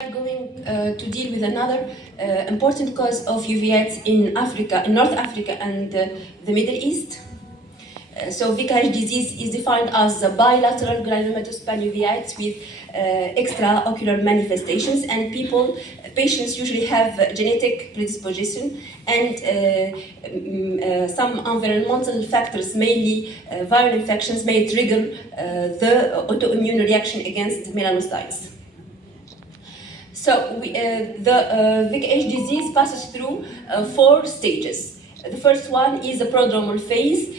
We are going to deal with another important cause of uveitis in Africa, in North Africa and the Middle East. So VICH disease is defined as a bilateral granulomatous panuveitis with extraocular manifestations, and patients usually have genetic predisposition and some environmental factors, mainly viral infections, may trigger the autoimmune reaction against melanocytes. So the VICH disease passes through 4 stages. The first one is a prodromal phase,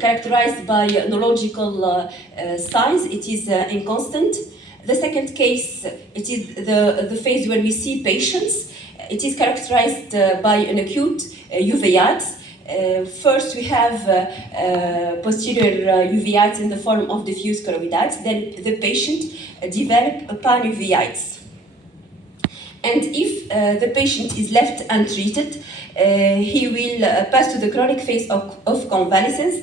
characterized by neurological signs. It is inconstant. The second case, it is the phase where we see patients. It is characterized by an acute uveitis. First, we have posterior uveitis in the form of diffuse choroiditis. Then the patient develops a panuveitis. And if the patient is left untreated, he will pass to the chronic phase of convalescence,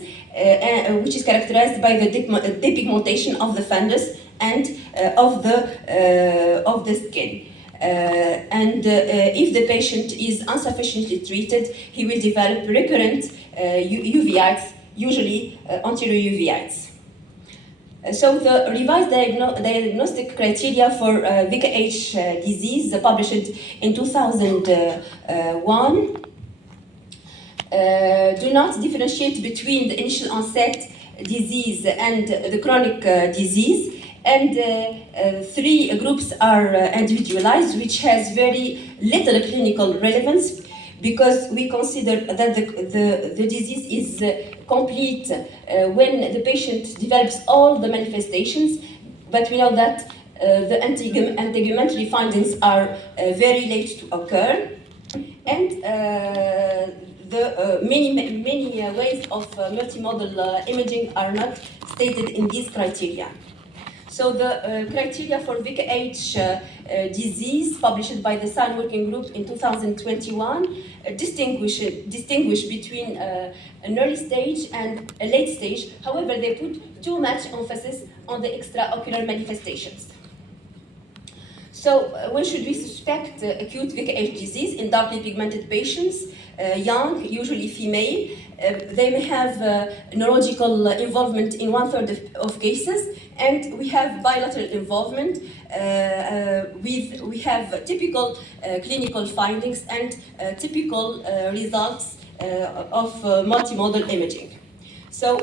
which is characterized by the depigmentation of the fundus and of the skin. If the patient is insufficiently treated, he will develop recurrent uveitis, usually anterior uveitis. So the revised diagnostic criteria for VICH disease, published in 2001, do not differentiate between the initial onset disease and the chronic disease. And 3 groups are individualized, which has very little clinical relevance, because we consider that the disease is complete when the patient develops all the manifestations, but we know that the integumentary findings are very late to occur, and the many ways of multimodal imaging are not stated in these criteria. So the criteria for VICH disease, published by the SIGN Working Group in 2021, distinguish between an early stage and a late stage. However, they put too much emphasis on the extraocular manifestations. So when should we suspect acute VICH disease? In darkly pigmented patients, young, usually female. They may have neurological involvement in 1/3 of cases, and we have bilateral involvement. We have typical clinical findings and typical results of multimodal imaging. So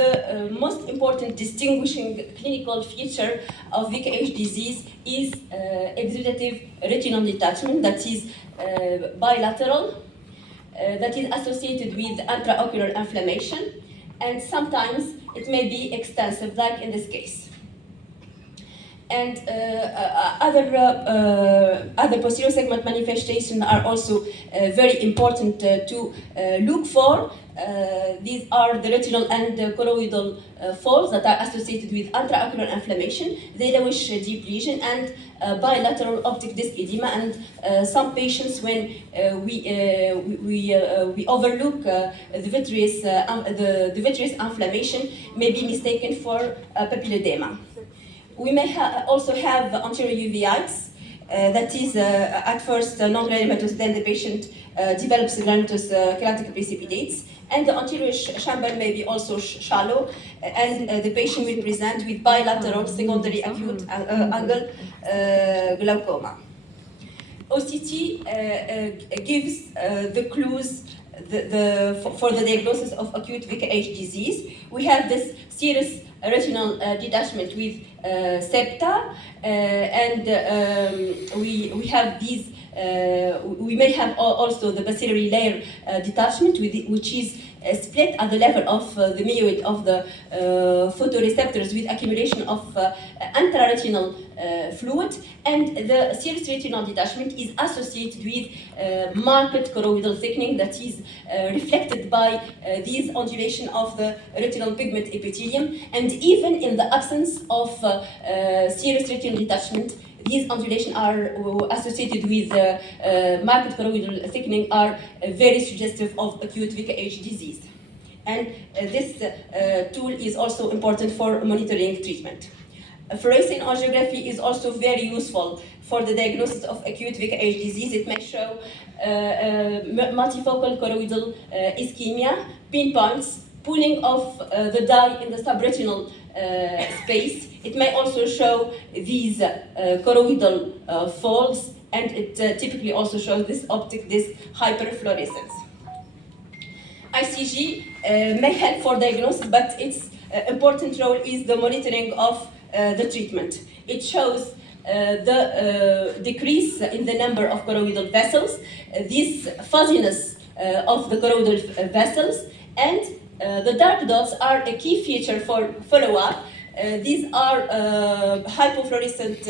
the most important distinguishing clinical feature of VICH disease is exudative retinal detachment, that is bilateral, that is associated with intraocular inflammation, and sometimes it may be extensive, like in this case. And other posterior segment manifestations are also very important to look for. These are the retinal and the choroidal folds that are associated with intraocular inflammation, the yellowish deep lesion, and bilateral optic disc edema. And some patients, when we overlook the vitreous inflammation, may be mistaken for papilledema. We may also have anterior uveitis, that is at first non-granulomatous, then the patient develops granulomatous keratotic precipitates, and the anterior chamber may be also shallow, and the patient will present with bilateral secondary acute angle glaucoma. OCT gives the clues for the diagnosis of acute VICH disease. We have this serous retinal detachment with septa, and we have these. We may have also the bacillary layer detachment, which is split at the level of the myoid of the photoreceptors with accumulation of intraretinal fluid, and the serous retinal detachment is associated with marked choroidal thickening that is reflected by these undulation of the retinal pigment epithelium, and even in the absence of serous retinal detachment, these undulations are associated with marked choroidal thickening, are very suggestive of acute VICH disease. And this tool is also important for monitoring treatment. Fluorescein angiography is also very useful for the diagnosis of acute VKH disease. It may show multifocal choroidal ischemia, pinpoints, pooling of the dye in the subretinal space. It may also show these choroidal folds, and it typically also shows this optic disc hyperfluorescence. ICG may help for diagnosis, but its important role is the monitoring of the treatment. It shows the decrease in the number of choroidal vessels, this fuzziness of the choroidal vessels, and the dark dots are a key feature for follow-up. These are hypofluorescent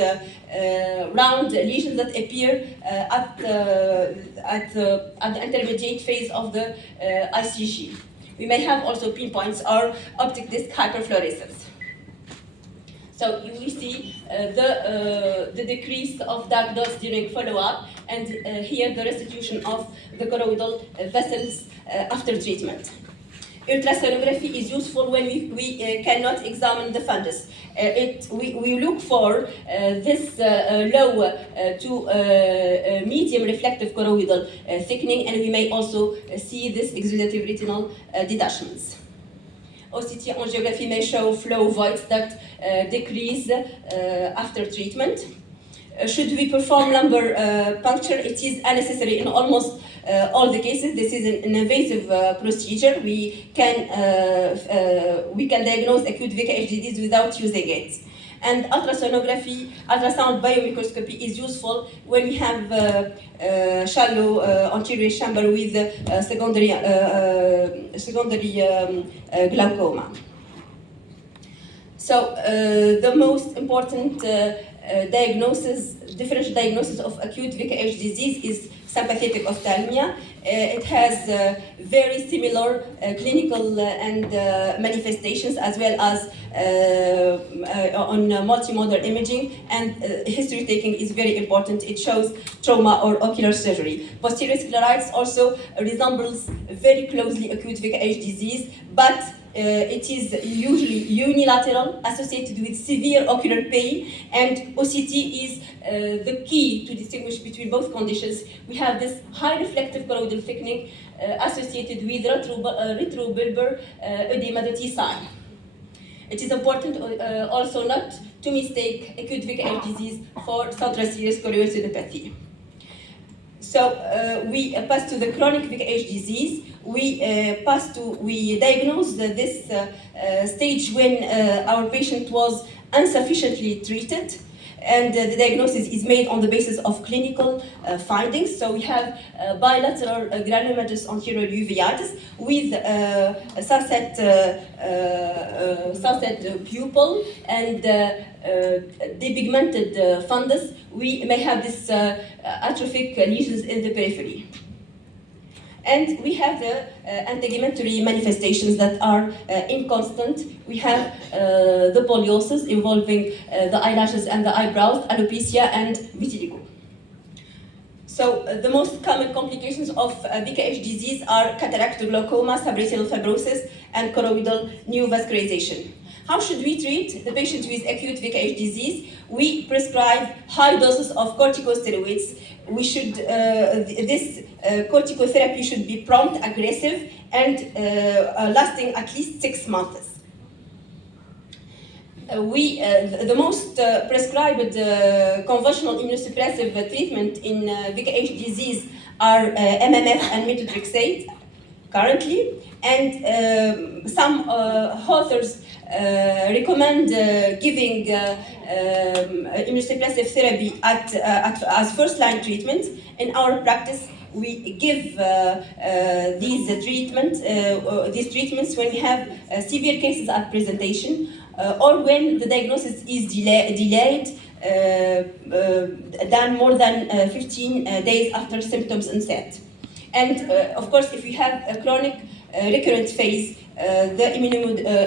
round lesions that appear at the intermediate phase of the ICG. We may have also pinpoints or optic disc hyperfluorescence. So you will see the decrease of dark dots during follow-up, and here the restitution of the choroidal vessels after treatment. Ultrasonography is useful when we cannot examine the fundus. We look for this low to medium reflective choroidal thickening, and we may also see this exudative retinal detachments. OCT angiography may show flow voids that decrease after treatment. Should we perform lumbar puncture? It is unnecessary in almost all the cases. This is an invasive procedure. We can diagnose acute VKH disease without using it. And ultrasonography, ultrasound biomicroscopy is useful when we have shallow anterior chamber with secondary glaucoma. So the most important differential diagnosis of acute VKH disease is sympathetic ophthalmia. It has very similar clinical and manifestations, as well as on multimodal imaging, and history taking is very important. It shows trauma or ocular surgery. Posterior scleritis also resembles very closely acute VKH disease, but it is usually unilateral, associated with severe ocular pain, and OCT is the key to distinguish between both conditions. We have this high reflective choroidal thickening associated with retrobulbar edema, the T sign. It is important also not to mistake acute VKH disease for central serous choroidopathy. So we pass to the chronic VKH disease. We diagnose this stage when our patient was insufficiently treated, and the diagnosis is made on the basis of clinical findings. So we have bilateral granulomatous anterior uveitis with sunset pupil and depigmented fundus. We may have this atrophic lesions in the periphery. And we have the antegumentary manifestations that are inconstant. We have the poliosis involving the eyelashes and the eyebrows, alopecia, and vitiligo. So the most common complications of VKH disease are cataract, glaucoma, subretinal fibrosis, and choroidal neovascularization. How should we treat the patient with acute VKH disease? We prescribe high doses of corticosteroids. We should, this corticotherapy should be prompt, aggressive, and lasting at least 6 months. The most prescribed conventional immunosuppressive treatment in VKH disease are MMF and methotrexate currently, and some authors recommend giving immunosuppressive therapy as first-line treatment. In our practice, we give these treatments when we have severe cases at presentation, or when the diagnosis is delayed than more than 15 days after symptoms onset. And of course, if we have a chronic recurrent phase, the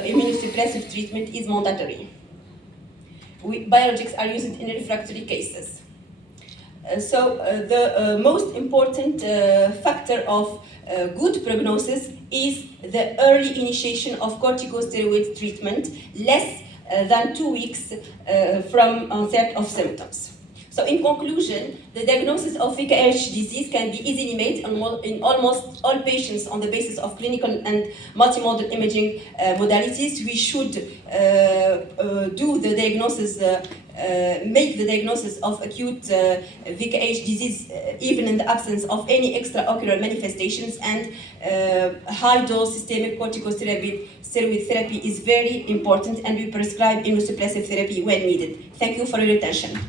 immunosuppressive treatment is mandatory. Biologics are used in refractory cases. So the most important factor of good prognosis is the early initiation of corticosteroid treatment, less than 2 weeks from onset of symptoms. So in conclusion, the diagnosis of VKH disease can be easily made in almost all patients on the basis of clinical and multimodal imaging modalities. We should do the diagnosis, make the diagnosis of acute VKH disease even in the absence of any extraocular manifestations, and high-dose systemic corticosteroid therapy is very important, and we prescribe immunosuppressive therapy when needed. Thank you for your attention.